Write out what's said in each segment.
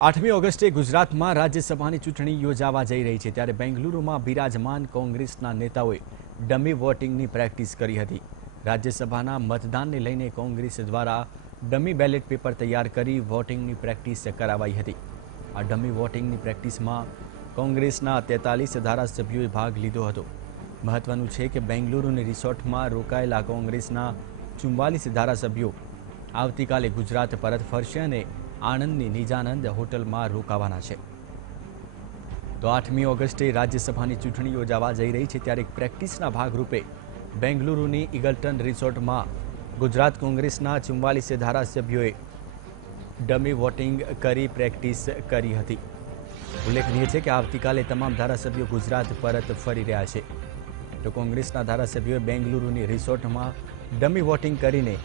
8મી ઓગસ્ટે ગુજરાતમાં રાજ્યસભાની ચૂંટણી યોજાવા જઈ રહી છે ત્યારે બેંગલુરુમાં બિરાજમાન કોંગ્રેસના નેતાઓએ ડમી વોટિંગની પ્રેક્ટિસ કરી હતી। રાજ્યસભાના મતદાનને લઈને કોંગ્રેસ દ્વારા ડમી બેલેટ પેપર તૈયાર કરી વોટિંગની પ્રેક્ટિસ કરાવાઈ હતી। આ ડમી વોટિંગની પ્રેક્ટિસમાં કોંગ્રેસના 43 ધારાસભ્યોએ ભાગ લીધો હતો। મહત્વનું છે કે બેંગલુરુની રિસોર્ટમાં રોકાયેલા કોંગ્રેસના 44 ધારાસભ્યો આવતીકાલે ગુજરાત પરત ફરશે અને આણંદની નિજાનંદ હોટલમાં રોકાવાના છે। તો 8મી ઓગસ્ટે રાજ્યસભાની ચૂંટણી યોજાવા જઈ રહી છે ત્યારે પ્રેક્ટિસના ભાગરૂપે બેંગલુરુની ઇગલ્ટન રિસોર્ટમાં ગુજરાત કોંગ્રેસના 44 ધારાસભ્યોએ ડમી વોટિંગ કરી પ્રેક્ટિસ કરી હતી। ઉલ્લેખનીય છે કે આવતીકાલે તમામ ધારાસભ્યો ગુજરાત પરત ફરી રહ્યા છે। તો કોંગ્રેસના ધારાસભ્યોએ બેંગલુરુની રિસોર્ટમાં ડમી વોટિંગ કરીને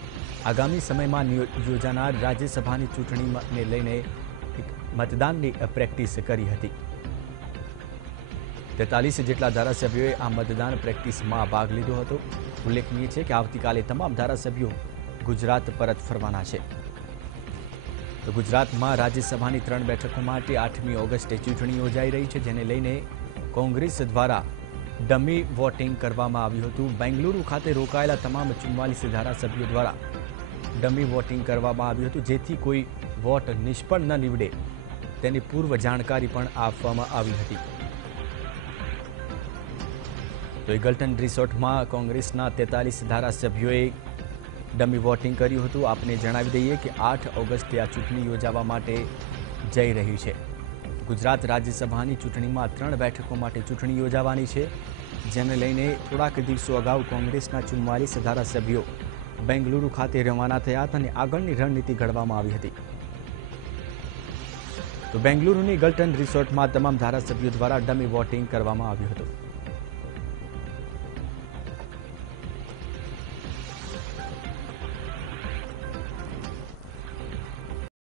આગામી સમયમાં યોજાનાર રાજ્યસભાની ચૂંટણીને લઈને મતદાનની પ્રેક્ટિસ કરી હતી। 43 જેટલા ધારાસભ્યોએ આ મતદાન પ્રેક્ટિસમાં ભાગ લીધો હતો। ઉલ્લેખનીય છે કે આવતીકાલે તમામ ધારાસભ્યો ગુજરાત પરત ફરવાના છે। તો ગુજરાતમાં રાજ્યસભાની 3 બેઠકો માટે 8મી ઓગસ્ટે ચૂંટણી યોજાઈ રહી છે, જેને લઈને કોંગ્રેસ દ્વારા ડમી વોટિંગ કરવામાં આવ્યું હતું। બેંગલુરુ ખાતે રોકાયેલા તમામ 44 ધારાસભ્યો દ્વારા ડમી વોટિંગ કરવામાં આવ્યું હતું, જેથી કોઈ વોટ નિષ્ફળ ન નીવડે તેની પૂર્વ જાણકારી પણ આપવામાં આવી હતી। તો ઇગલ્ટન રિસોર્ટમાં કોંગ્રેસના 43 ધારાસભ્યોએ ડમી વોટિંગ કર્યું હતું। આપને જણાવી દઈએ કે 8 ઓગસ્ટે આ ચૂંટણી યોજાવા માટે જઈ રહી છે। ગુજરાત રાજ્યસભાની ચૂંટણીમાં 3 બેઠકો માટે ચૂંટણી યોજાવાની છે, જેને લઈને થોડાક દિવસો અગાઉ કોંગ્રેસના 44 ધારાસભ્યો બેંગલુરુ ખાતે રવાના થયા હતા અને આગળની રણનીતિ ઘડવામાં આવી હતી। તો બેંગલુરુની ઇગલ્ટન રિસોર્ટમાં તમામ ધારાસભ્યો દ્વારા ડમી વોટિંગ કરવામાં આવ્યું હતું।